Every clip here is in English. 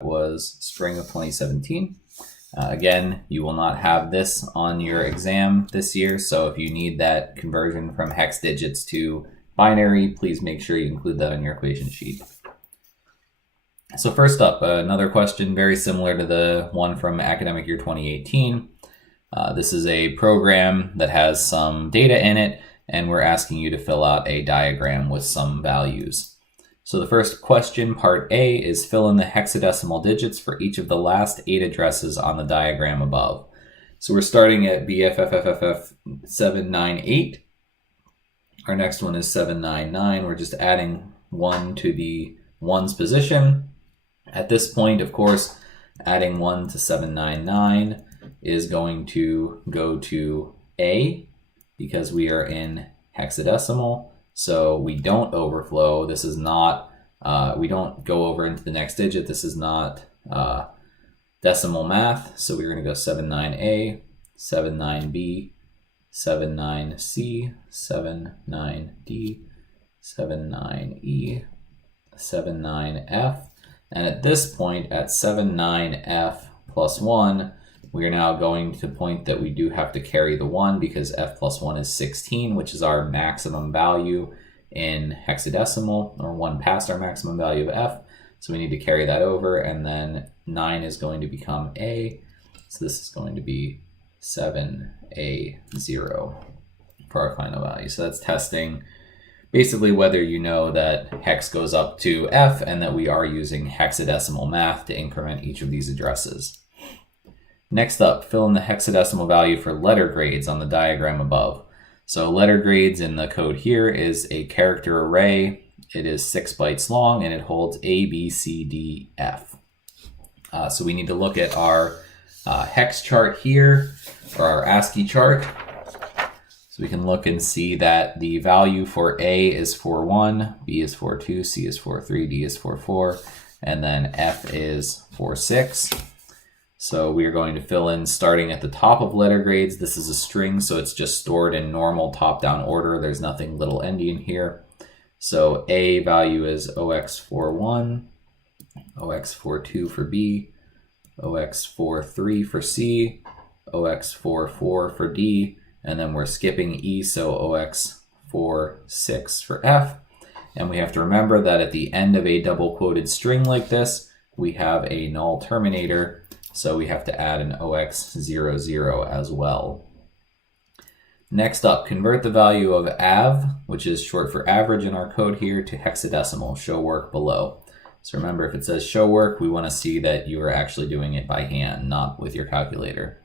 was spring of 2017. Again, you will not have this on your exam this year, so if you need that conversion from hex digits to binary, please make sure you include that on your equation sheet. So first up, another question very similar to the one from academic year 2018. This is a program that has some data in it, and we're asking you to fill out a diagram with some values. So the first question, part A, is fill in the hexadecimal digits for each of the last 8 addresses on the diagram above. So we're starting at BFFFF798. Our next one is 799. We're just adding 1 to the 1's position. At this point, of course, adding 1 to 799 is going to go to A because we are in hexadecimal. So we don't overflow. This is not, we don't go over into the next digit. This is not decimal math. So we're going to go 79A, 79B, 79C, 79D, 79E, 79F. And at this point, at 79F plus 1, we are now going to the point that we do have to carry the 1 because F plus 1 is 16, which is our maximum value in hexadecimal, or 1 past our maximum value of F. So we need to carry that over, and then 9 is going to become A. So this is going to be 7A0 for our final value. So that's testing basically whether you know that hex goes up to F and that we are using hexadecimal math to increment each of these addresses. Next up, fill in the hexadecimal value for letter grades on the diagram above. So letter grades in the code here is a character array. It is 6 bytes long and it holds A, B, C, D, F. So we need to look at our hex chart here, or our ASCII chart. So we can look and see that the value for A is 41, B is 42, C is 43, D is 44, and then F is 46. So we are going to fill in starting at the top of letter grades. This is a string, so it's just stored in normal top-down order. There's nothing little endian here. So A value is OX41, OX42 for B, OX43 for C, OX44 for D, and then we're skipping E, so OX46 for F. And we have to remember that at the end of a double quoted string like this, we have a null terminator. So we have to add an OX00 as well. Next up, convert the value of AV, which is short for average in our code here, to hexadecimal. Show work below. So remember, if it says show work, we want to see that you are actually doing it by hand, not with your calculator.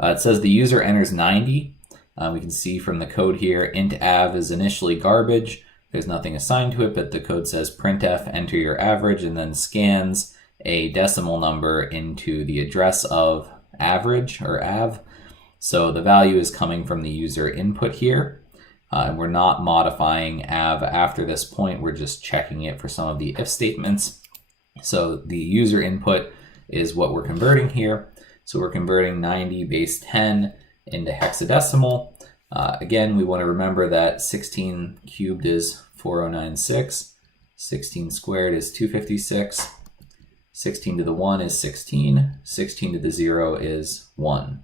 It says the user enters 90. We can see from the code here, int AV is initially garbage. There's nothing assigned to it, but the code says printf, enter your average, and then scans a decimal number into the address of average, or AV. So the value is coming from the user input here. And we're not modifying AV after this point. We're just checking it for some of the if statements. So the user input is what we're converting here. So we're converting 90 base 10 into hexadecimal. Again, we want to remember that 16 cubed is 4096. 16 squared is 256. 16 to the 1 is 16. 16 to the 0 is 1.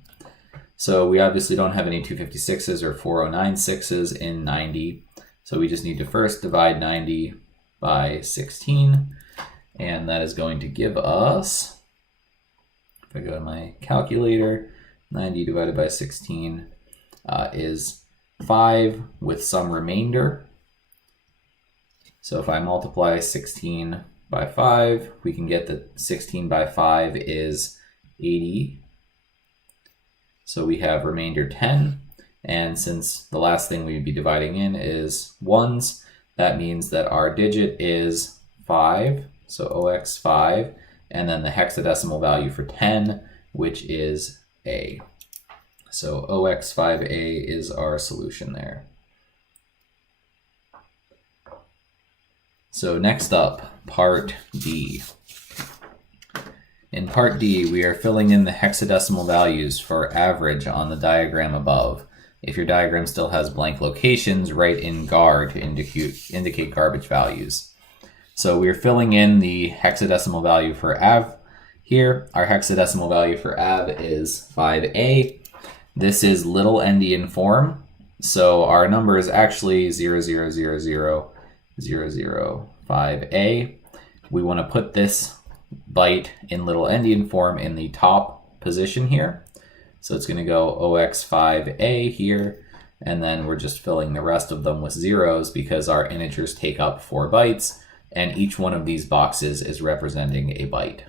So we obviously don't have any 256s or 4096s in 90. So we just need to first divide 90 by 16. And that is going to give us, if I go to my calculator, 90 divided by 16 is 5 with some remainder. So if I multiply 16 by 5, we can get that 16 by 5 is 80. So we have remainder 10. And since the last thing we'd be dividing in is ones, that means that our digit is 5, so OX5, and then the hexadecimal value for 10, which is A. So OX5A is our solution there. So next up, part D. In part D, we are filling in the hexadecimal values for average on the diagram above. If your diagram still has blank locations, write in gar to indicate garbage values. So we're filling in the hexadecimal value for AV. Here, our hexadecimal value for AB is 5A. This is little endian form, so our number is actually 0000005A. We want to put this byte in little endian form in the top position here. So it's going to go OX5A here, and then we're just filling the rest of them with zeros because our integers take up 4 bytes, and each one of these boxes is representing a byte.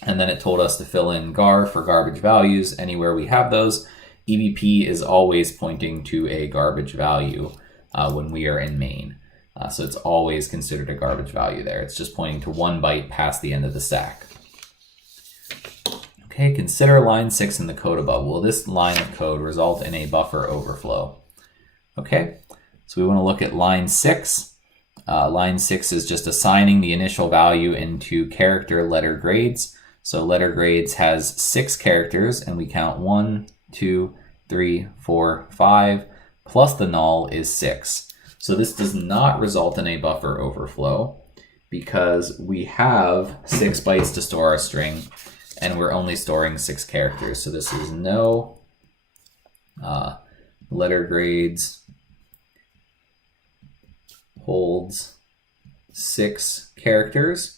And then it told us to fill in gar for garbage values anywhere we have those. EBP is always pointing to a garbage value when we are in main. So it's always considered a garbage value there. It's just pointing to 1 byte past the end of the stack. Okay, consider line 6 in the code above. Will this line of code result in a buffer overflow? Okay, so we want to look at line 6. Line 6 is just assigning the initial value into character letter grades. So letter grades has 6 characters, and we count 1, 2, 3, 4, 5, plus the null is 6. So this does not result in a buffer overflow because we have 6 bytes to store our string, and we're only storing 6 characters. So this is no letter grades holds 6 characters,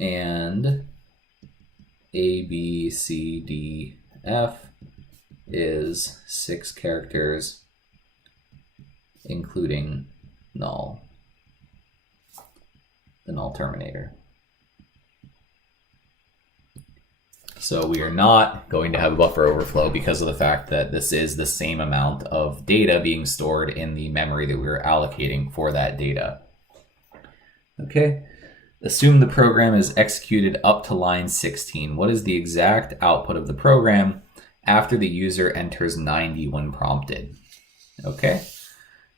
and A, B, C, D, F is 6 characters, including null, the null terminator. So we are not going to have a buffer overflow because of the fact that this is the same amount of data being stored in the memory that we were allocating for that data. Okay, assume the program is executed up to line 16. What is the exact output of the program after the user enters 90 when prompted? Okay,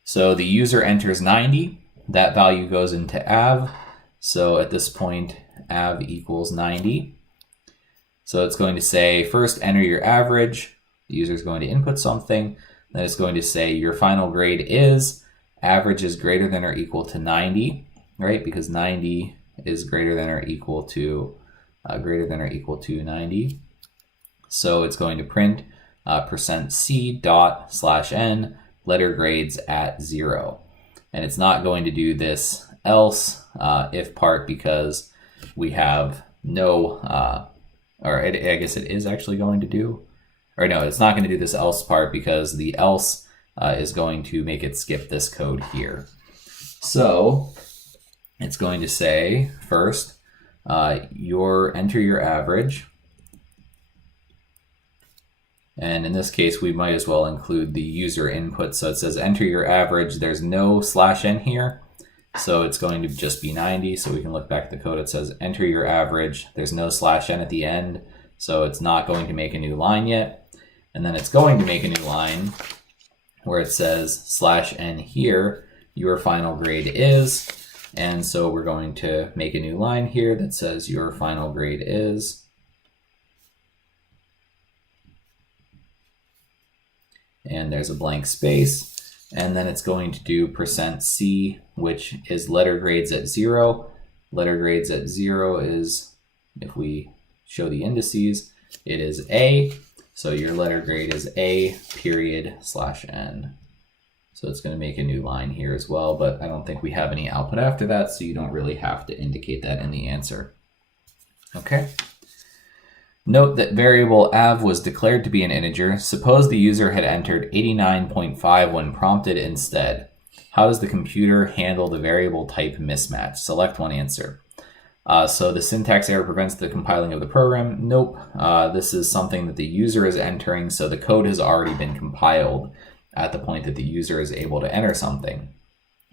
so the user enters 90, that value goes into AV. So at this point, AV equals 90. So it's going to say, first enter your average. The user is going to input something. Then it's going to say your final grade is, average is greater than or equal to 90, right? Because 90 is greater than or equal to 90. So it's going to print %c./n letter grades at 0. And it's not going to do this else if part because we have no I guess it is actually going to do, or no, it's not going to do this else part because the else is going to make it skip this code here. So it's going to say first, enter your average. And in this case, we might as well include the user input. So it says enter your average. There's no /n here. So it's going to just be 90. So we can look back at the code. It says enter your average. There's no /n at the end. So it's not going to make a new line yet. And then it's going to make a new line where it says /n here, your final grade is. And so we're going to make a new line here that says your final grade is. And there's a blank space. And then it's going to do %c, which is letter grades at 0. Letter grades at 0 is, if we show the indices, it is A. So your letter grade is A /n. So it's going to make a new line here as well, but I don't think we have any output after that, so you don't really have to indicate that in the answer. Okay. Note that variable av was declared to be an integer. Suppose the user had entered 89.5 when prompted instead. How does the computer handle the variable type mismatch? Select one answer. So the syntax error prevents the compiling of the program. Nope. This is something that the user is entering, so the code has already been compiled at the point that the user is able to enter something.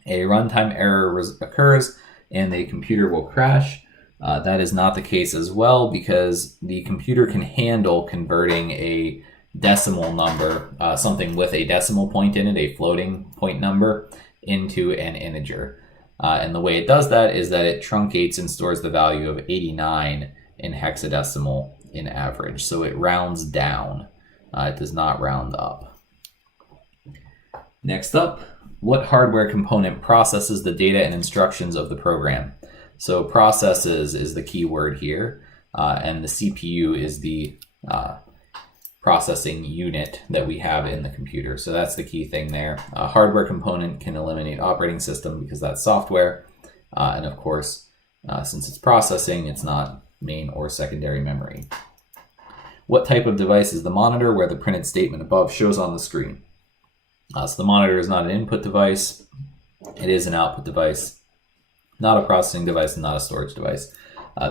A runtime error occurs and the computer will crash. That is not the case as well because the computer can handle converting a decimal number, something with a decimal point in it, a floating point number, into an integer. And the way it does that is that it truncates and stores the value of 89 in hexadecimal in average. So it rounds down. It does not round up. Next up, what hardware component processes the data and instructions of the program? So processes is the key word here, and the CPU is the processing unit that we have in the computer. So that's the key thing there. A hardware component can eliminate operating system because that's software. And of course, since it's processing, it's not main or secondary memory. What type of device is the monitor where the printed statement above shows on the screen? So the monitor is not an input device. It is an output device, not a processing device, and not a storage device.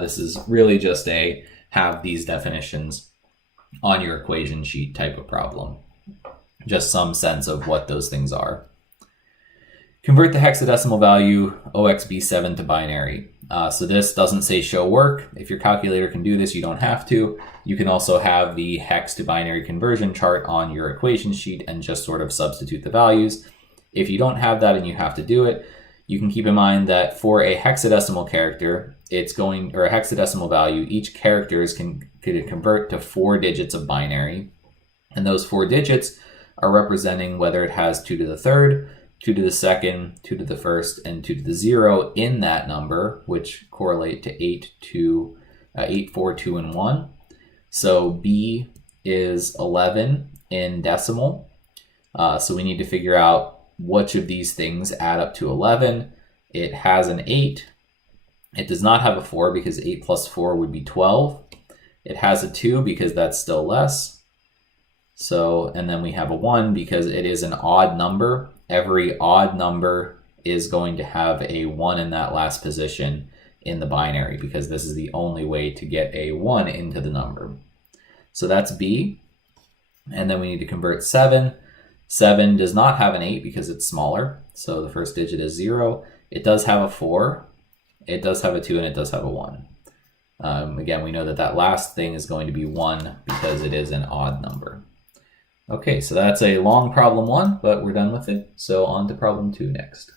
This is really just a have these definitions on your equation sheet type of problem. Just some sense of what those things are. Convert the hexadecimal value OXB7 to binary. So this doesn't say show work. If your calculator can do this, you don't have to. You can also have the hex to binary conversion chart on your equation sheet and just sort of substitute the values. If you don't have that and you have to do it, you can keep in mind that for a hexadecimal character, or a hexadecimal value, each character can convert to 4 digits of binary. And those 4 digits are representing whether it has 2 to the third, 2 to the second, 2 to the first, and 2 to the 0 in that number, which correlate to 8, 4, 2, and 1. So B is 11 in decimal. So we need to figure out which of these things add up to 11. It has an 8. It does not have a 4 because 8 plus 4 would be 12. It has a 2 because that's still less. So, and then we have a 1 because it is an odd number. Every odd number is going to have a 1 in that last position in the binary because this is the only way to get a 1 into the number. So that's B. And then we need to convert 7. 7 does not have an 8 because it's smaller. So the first digit is 0. It does have a 4. It does have a 2, and it does have a 1. Again, we know that that last thing is going to be 1 because it is an odd number. Okay, so that's a long problem 1, but we're done with it. So on to problem 2 next.